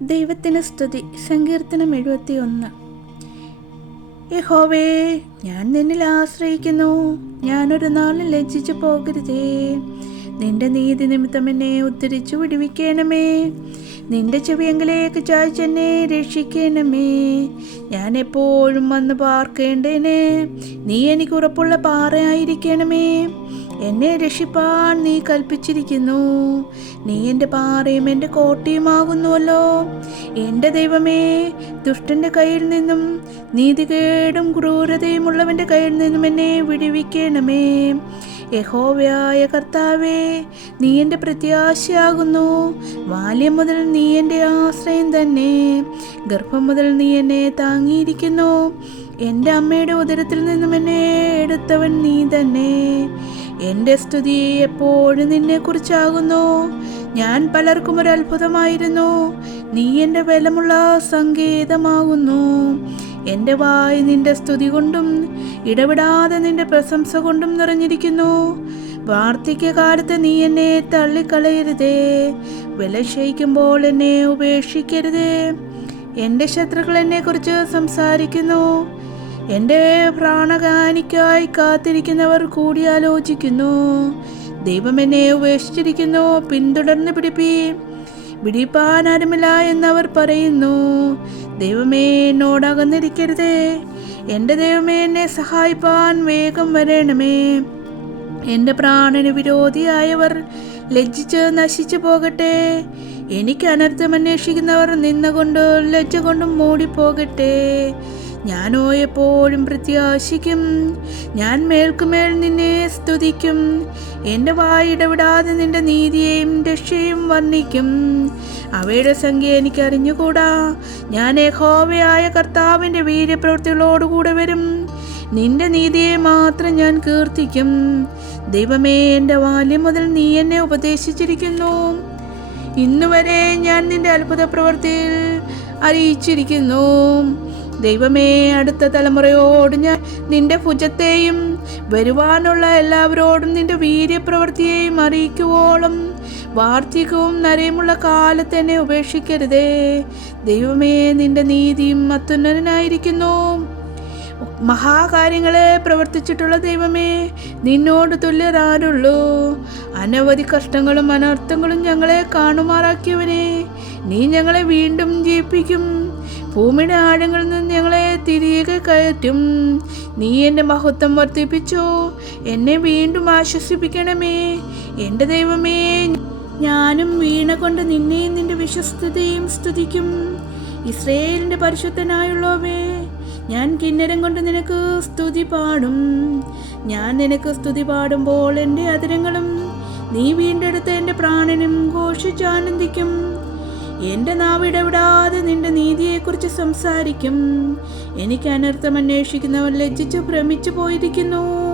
ദൈവത്തിന് സ്തുതി. സങ്കീർത്തനം എഴുപത്തി ഒന്ന് യഹോവേ ഞാൻ നിന്നിൽ ആശ്രയിക്കുന്നു. ഞാനൊരു നാളിൽ ലജ്ജിച്ചു പോകരുതേ. നിന്റെ നീതി നിമിത്തം എന്നെ ഉദ്ധരിച്ചു വിടുവിക്കണമേ. നിന്റെ ചെവിയെങ്കിലേക്ക് ചായച്ചെന്നെ രക്ഷിക്കണമേ. ഞാൻ എപ്പോഴും വന്ന് പാർക്കേണ്ടേനെ നീ എനിക്ക് ഉറപ്പുള്ള പാറയായിരിക്കണമേ. എന്നെ രക്ഷിപ്പാൻ നീ കൽപ്പിച്ചിരിക്കുന്നു. നീ എന്റെ പാറയും എന്റെ കോട്ടയുമാകുന്നുവല്ലോ. എന്റെ ദൈവമേ ദുഷ്ടന്റെ കയ്യിൽ നിന്നും നീതികേടും ക്രൂരതയുമുള്ളവന്റെ കയ്യിൽ നിന്നും എന്നെ വിടുവിക്കണമേ. യഹോവയായ കർത്താവേ നീ എന്റെ പ്രത്യാശയാകുന്നു. ബാല്യം മുതൽ നീ എന്റെ ആശ്രയം തന്നെ. ഗർഭം മുതൽ നീ എന്നെ താങ്ങിയിരിക്കുന്നു. എന്റെ അമ്മയുടെ ഉദരത്തിൽ നിന്നും എന്നെ എടുത്തവൻ നീ തന്നെ. എന്റെ സ്തുതി എപ്പോഴും നിന്നെക്കുറിച്ചാകുന്നു. ഞാൻ പലർക്കും ഒരു അത്ഭുതമായിരുന്നു നീ എന്റെ ബലമുള്ള സങ്കേതമാകുന്നു. എന്റെ വായ് നിന്റെ സ്തുതി കൊണ്ടും ഇടപെടാതെ നിന്റെ പ്രശംസ കൊണ്ടും നിറഞ്ഞിരിക്കുന്നു. വാർദ്ധക്യ കാലത്ത് നീ എന്നെ തള്ളിക്കളയരുതേ. വിലക്ഷയിക്കുമ്പോൾ എന്നെ ഉപേക്ഷിക്കരുതേ. എന്റെ ശത്രുക്കൾ എന്നെക്കുറിച്ച് സംസാരിക്കുന്നു. എന്റെ പ്രാണകാനിക്കായി കാത്തിരിക്കുന്നവർ കൂടിയാലോചിക്കുന്നു ദൈവം എന്നെ ഉപേക്ഷിച്ചിരിക്കുന്നു. പിന്തുടർന്ന് പിടിപ്പി. പിടിപ്പാൻ ആരുമില്ല എന്നവർ പറയുന്നു. ദൈവമേ എന്നോടകന്നിരിക്കരുതേ എന്റെ ദൈവമേ എന്നെ സഹായിപ്പാൻ വേഗം വരണമേ. എന്റെ പ്രാണന് വിരോധിയായവർ ലജ്ജിച്ച് നശിച്ചു പോകട്ടെ. എനിക്ക് അനർത്ഥം അന്വേഷിക്കുന്നവർ നിന്നുകൊണ്ടും ലജ്ജ കൊണ്ടും മൂടിപ്പോകട്ടെ. ഞാനോ എപ്പോഴും പ്രത്യാശിക്കും. ഞാൻ മേൽക്കുമേൽ നിന്നെ സ്തുതിക്കും. എന്റെ വായിടവിടാതെ നിന്റെ നീതിയെയും രക്ഷയും വർണിക്കും. അവയുടെ സംഖ്യ എനിക്ക് അറിഞ്ഞുകൂടാ ഞാൻ ഏഹോവയായ കർത്താവിന്റെ വീര്യപ്രവൃത്തികളോടുകൂടെ വരും. നിന്റെ നീതിയെ മാത്രം ഞാൻ കീർത്തിക്കും. ദൈവമേ എന്റെ ബാല്യം മുതൽ നീ എന്നെ ഉപദേശിച്ചിരിക്കുന്നു. ഇന്നുവരെ ഞാൻ നിന്റെ അത്ഭുത പ്രവൃത്തിയിൽ അറിയിച്ചിരിക്കുന്നു. ദൈവമേ അടുത്ത തലമുറയോട് ഞാൻ നിന്റെ ഭുജത്തെയും വരുവാനുള്ള എല്ലാവരോടും നിന്റെ വീര്യപ്രവൃത്തിയെയും അറിയിക്കുവോളം. വാർദ്ധക്യവും നരയുമുള്ള കാലത്ത് എന്നെ ഉപേക്ഷിക്കരുതേ. ദൈവമേ നിന്റെ നീതിയും അത്യുന്നതനായിരിക്കുന്നു. മഹാകാര്യങ്ങളെ പ്രവർത്തിച്ചിട്ടുള്ള ദൈവമേ നിന്നോട് തുല്യരാരുള്ളൂ. അനവധി കഷ്ടങ്ങളും അനർത്ഥങ്ങളും ഞങ്ങളെ കാണുമാറാക്കിയവനെ നീ ഞങ്ങളെ വീണ്ടും ജീവിപ്പിക്കും ഭൂമിയുടെ ആഴങ്ങളിൽ നിന്ന് ഞങ്ങളെ തിരികെ കയറ്റും. നീ എന്റെ മഹത്വം വർദ്ധിപ്പിച്ചു. എന്നെ വീണ്ടും ആശ്വസിപ്പിക്കണമേ. എന്റെ ദൈവമേ ഞാനും വീണ കൊണ്ട് നിന്നെയും നിന്റെ വിശ്വസ്തതയും സ്തുതിക്കും. ഇസ്രയേലിന്റെ പരിശുദ്ധനായുള്ളവേ ഞാൻ കിന്നരം കൊണ്ട് നിനക്ക് സ്തുതി പാടും. ഞാൻ നിനക്ക് സ്തുതി പാടുമ്പോൾ എന്റെ അതിരങ്ങളും നീ വീണ്ടെടുത്ത എന്റെ പ്രാണനും ഘോഷിച്ചാനന്ദിക്കും എന്റെ നാവ് ഇടപെടാതെ നിന്റെ നീതിയെക്കുറിച്ച് സംസാരിക്കും. എനിക്ക് അനർത്ഥം അന്വേഷിക്കുന്നവർ ലജ്ജിച്ചു ഭ്രമിച്ചു പോയിരിക്കുന്നു.